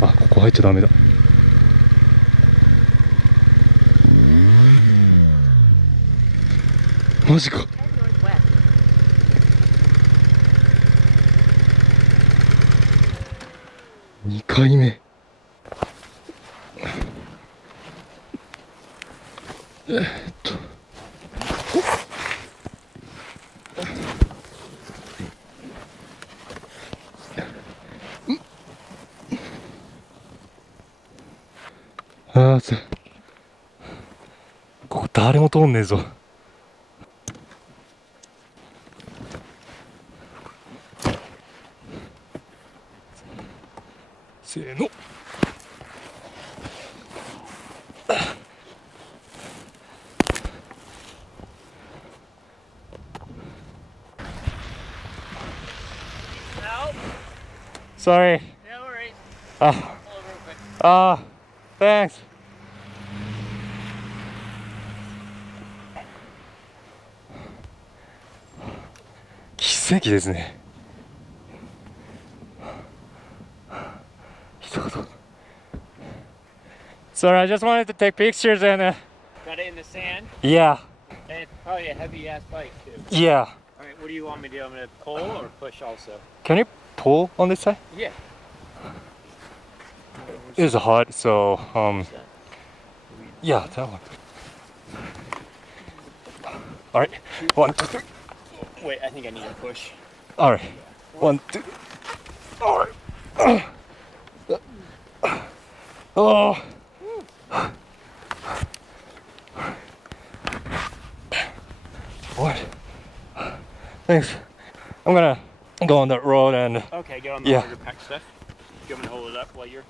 あ、ここ入っちゃダメだ。マジか。2回目。ここ誰も通んねえぞ。せーの。Sorry. No worries. Ah, Pull over real quick. ah, thanks. 奇跡ですね。一言。Sorry, I just wanted to take pictures and Got it in the sand. yeah, And it's probably a heavy ass bike too. yeah. Alright, what do you want me to do? I'm gonna pull or push also? Can you pull on this side? Yeah. It's hard, so yeah, that one. All right, 1, 2, 3. Wait, I think I need to push. All right, 1, 2. All right. Oh. What? Thanks. I'm gonna go on that road and Okay, get on the Yeah. harder pack stuff. You want me to hold it up while you're...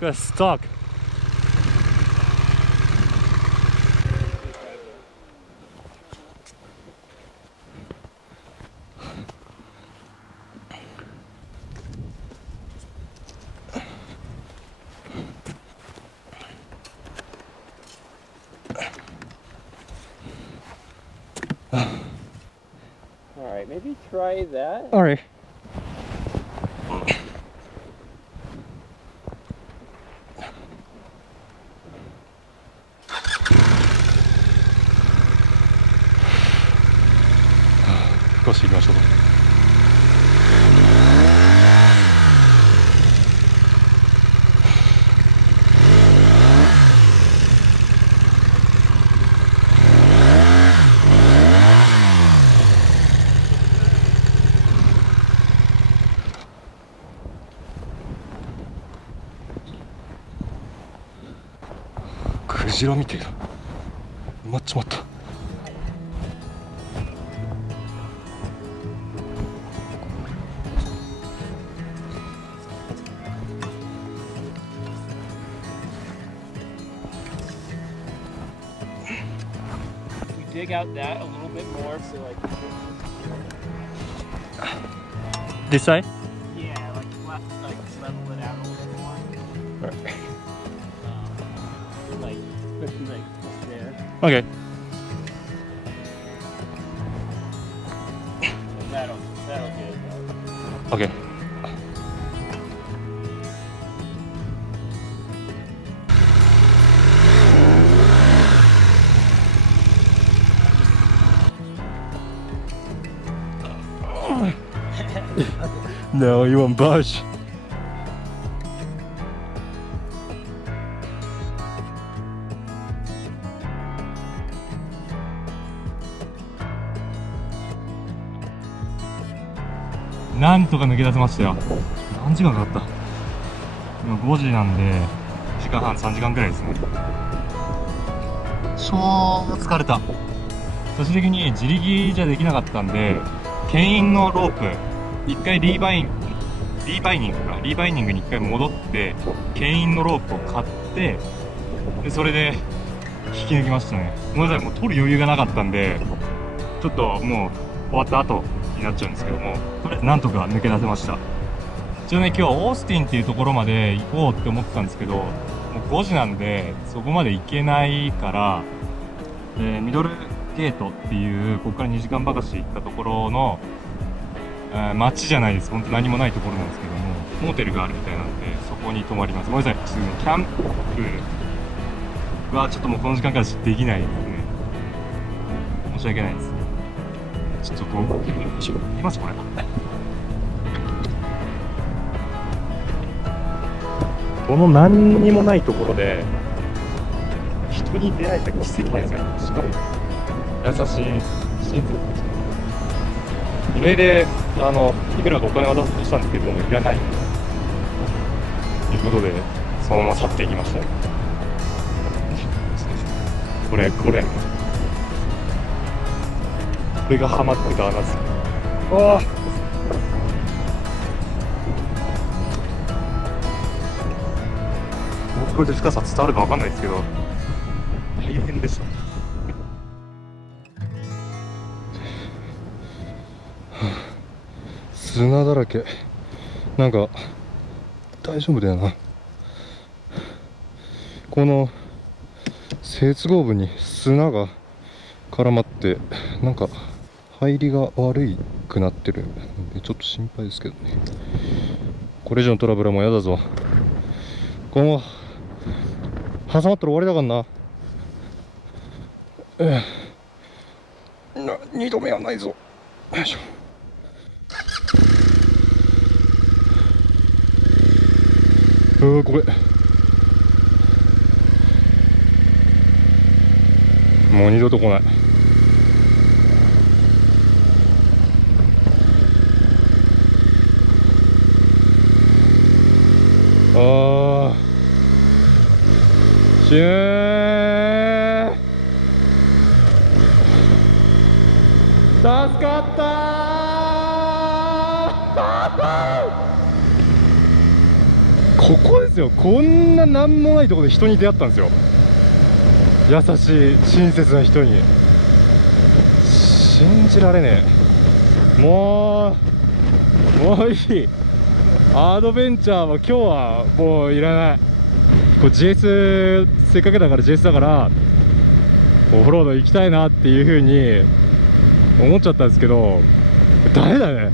got stuck. Alright, maybe try that. All right.少し行きましょう。クジラみてえだ。埋まっちまった。We dig out that a little bit more so like... This side? Yeah, like level it out a little bit more. Right. Like, especially like there. Okay. That'll do it. Okay. No, you won't budge.なんとか抜け出せましたよ。何時間かかった？今5時なんで2時間半、3時間くらいですね。超疲れた。最終的に自力じゃできなかったんで、牽引のロープ一回リーバイニングに一回戻って牽引のロープを買って、でそれで引き抜きましたね。ごめんなさい、もう取る余裕がなかったんでちょっともう終わった後になっちゃうんですけども、とりあえずなんとか抜け出せました。一応ね、今日はオースティンっていうところまで行こうって思ってたんですけど、もう5時なんでそこまで行けないから、ミドルゲートっていうここから2時間ばかし行ったところの、街じゃないです、本当何もないところなんですけども、モーテルがあるみたいなんでそこに泊まります。ごめんなさい、普通にキャンプはちょっともうこの時間からできないですね。申し訳ないです。ちょっとこう見ますこれ。この何にもないところで人に出会えた奇跡なんですよ。しかも優しい親切な人。上でいくらかお金渡そうとしたんですけども、いらないということでそのまま去っていきました。これがハマってた穴です。ああ、これで深さ伝わるかわかんないですけど大変でした。砂だらけ。なんか大丈夫だよな。この接合部に砂が絡まってなんか入りが悪くなってるんでちょっと心配ですけどね。これ以上のトラブルはもうやだぞ。この挟まったら終わりだからな。2度目はないぞ。よいしょ。これもう二度と来ない。ああ、死ぬー。助かったー。ここですよ。こんな何もないところで人に出会ったんですよ。優しい親切な人に。信じられねえ。もういい。アドベンチャーは今日はもういらない。これ GS せっかくだから GS だからオフロード行きたいなっていう風に思っちゃったんですけど、ダメだね。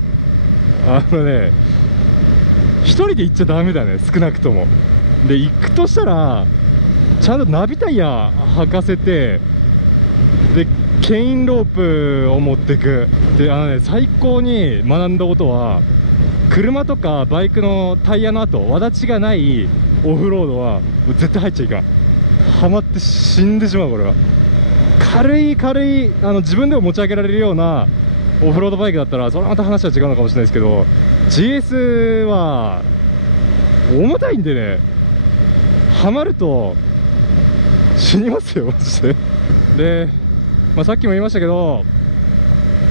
一人で行っちゃダメだね、少なくとも。で行くとしたらちゃんとナビタイヤ履かせて、で牽引ロープを持ってく。で最高に学んだことは、車とかバイクのタイヤの跡わだちがないオフロードは絶対入っちゃいかん。はまって死んでしまう。これは軽い自分でも持ち上げられるようなオフロードバイクだったらそれはまた話は違うのかもしれないですけど、 GS は重たいんでね、はまると死にますよマジで。で、さっきも言いましたけど、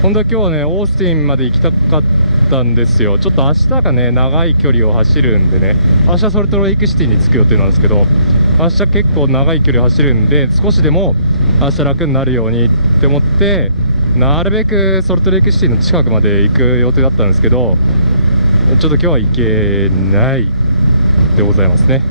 本当は今日はねオースティンまで行きたかったんですよ。ちょっと明日がね長い距離を走るんでね、明日ソルトレイクシティに着く予定なんですけど、明日結構長い距離を走るんで少しでも明日楽になるようにって思って、なるべくソルトレイクシティの近くまで行く予定だったんですけど、ちょっと今日は行けないでございますね。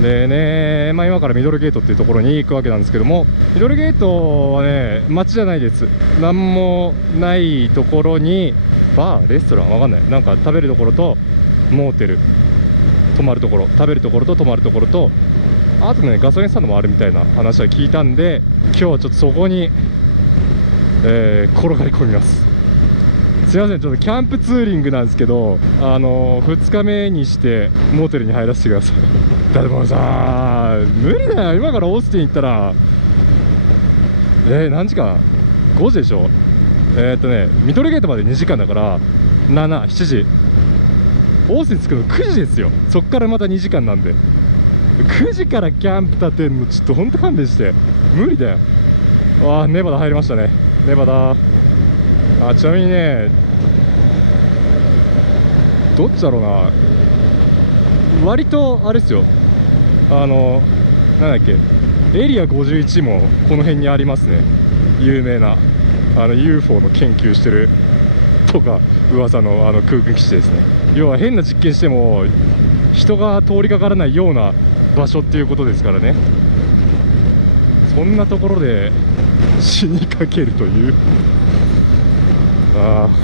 でね、今からミドルゲートっていうところに行くわけなんですけども、ミドルゲートはね街じゃないです。何もないところにバーレストランわかんない、なんか食べるところとモーテル、泊まるところ、食べるところと泊まるところと、あとねガソリンスタンドもあるみたいな話は聞いたんで、今日はちょっとそこに、転がり込みます。すいません、ちょっとキャンプツーリングなんですけど、2日目にしてモーテルに入らせてください。だってもうさ無理だよ、今からオースティン行ったら何時間 ?5 時でしょ。ミドルゲートまで2時間だから7、7時、オースティン着くの9時ですよ。そっからまた2時間なんで、9時からキャンプ立てんのちょっとほんと勘弁して、無理だよ。ネバダ入りましたね。ネバダ。ちなみにね、どっちだろうな。割とあれですよ、なんだっけ、エリア51もこの辺にありますね。有名なUFO の研究してるとか噂の空軍基地ですね。要は変な実験しても人が通りかからないような場所っていうことですからね。そんなところで死にかけるという、ああ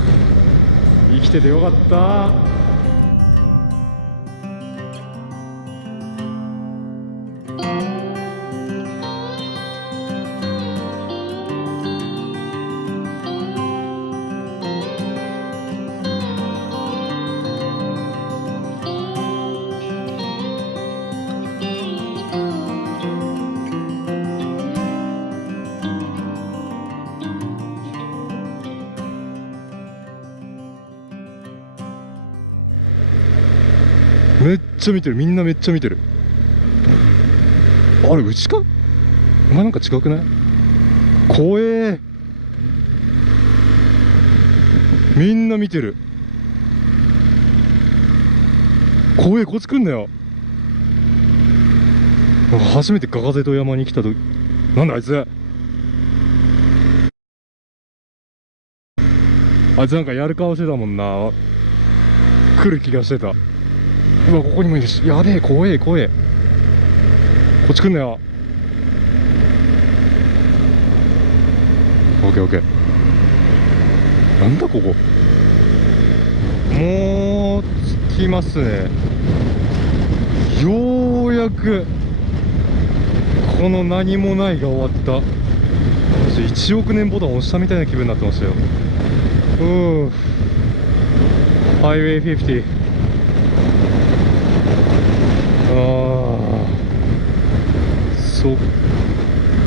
生きててよかった。めっちゃ見てる、みんなめっちゃ見てる。あれうちか、お前なんか違くない？怖え。みんな見てる。怖え、こっち来んなよ。初めてガガゼと山に来たと。なんだあいつ、あいつなんかやる顔してたもんな。来る気がしてた。うわ、ここにもいるし、やべえ、怖え怖え。こっち来んなよ。オッケーオッケー。なんだここ、もう着きますね。ようやくこの何もないが終わった。1億年ボタン押したみたいな気分になってましたよ。ハイウェイ50。そ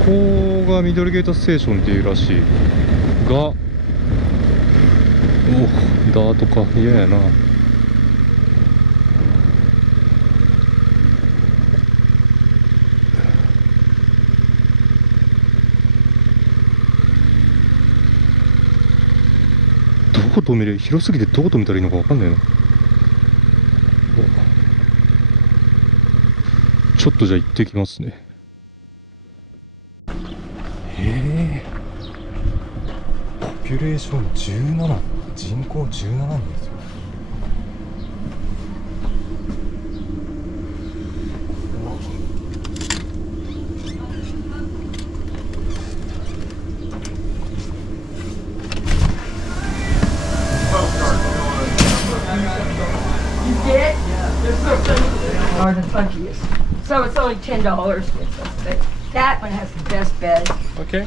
こがミドルゲートステーションっていうらしいが、ダートか、嫌やな。どこ止める、広すぎてどこ止めたらいいのか分かんないな。ちょっとじゃあ行ってきますね。ポピュレーション17、人口17人ですよ。Are the funkiest. So it's only $10 with us. But that one has the best bed. Okay.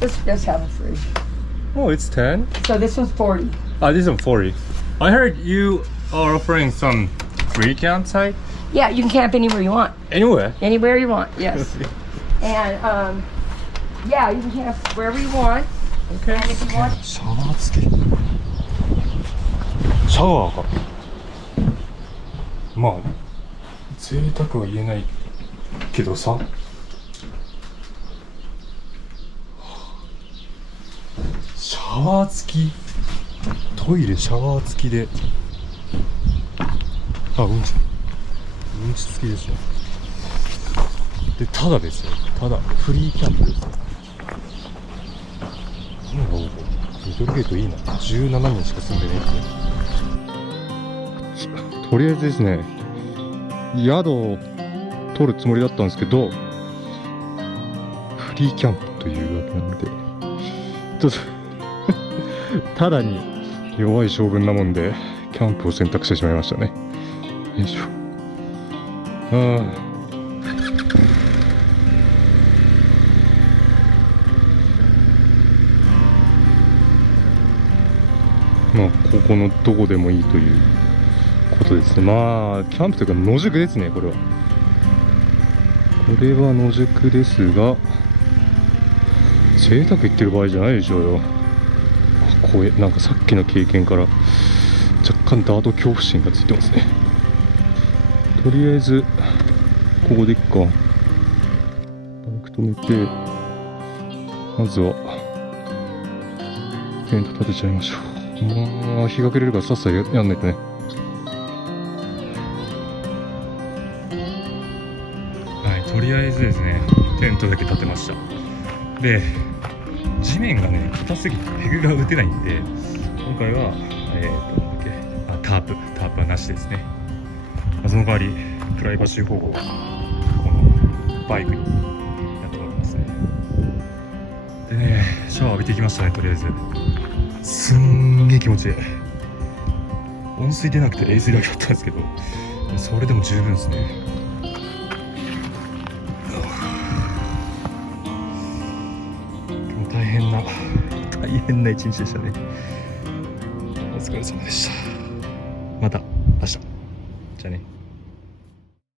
This does have a fridge. Oh, it's 10. So this one's 40. This is 40. I heard you are offering some free campsite. Yeah, you can camp anywhere you want. Anywhere. Anywhere you want, yes. And yeah, you can camp wherever you want. Okay. And if you want, シャワー付き。シャワーか。まあ贅沢は言えないけどさ。シャワー付き、トイレシャワー付きで、うんち付きですね。でただですよ、ただフリーキャンプですね。ミドルゲートいいな。17人しか住んでないんで、とりあえずですね、宿を取るつもりだったんですけど、フリーキャンプというわけなので、ちょっとただに弱い性分なもんでキャンプを選択してしまいましたね。よいしょ。まあここのどこでもいいということですね。まあキャンプというか野宿ですね。これは野宿ですが、贅沢言ってる場合じゃないでしょうよ。こうなんかさっきの経験から若干ダート恐怖心がついてますね。とりあえずここでいっか。バイク止めて、まずはテント立てちゃいましょう。まあ日が暮れるからさっさとやんないとね。りあえずですねテントだけ立てました。で地面がね硬すぎてペグが打てないんで、今回はなんだっけ、タープはなしですね。その代わりプライバシー保護はこのバイクにやってもらいますね。でね、シャワー浴びてきましたね。とりあえずすんげえ気持ちいい。温水出なくて冷水だけだったんですけど、それでも十分ですね。今日大変な一日でしたね。お疲れ様でした。また明日。じゃあね。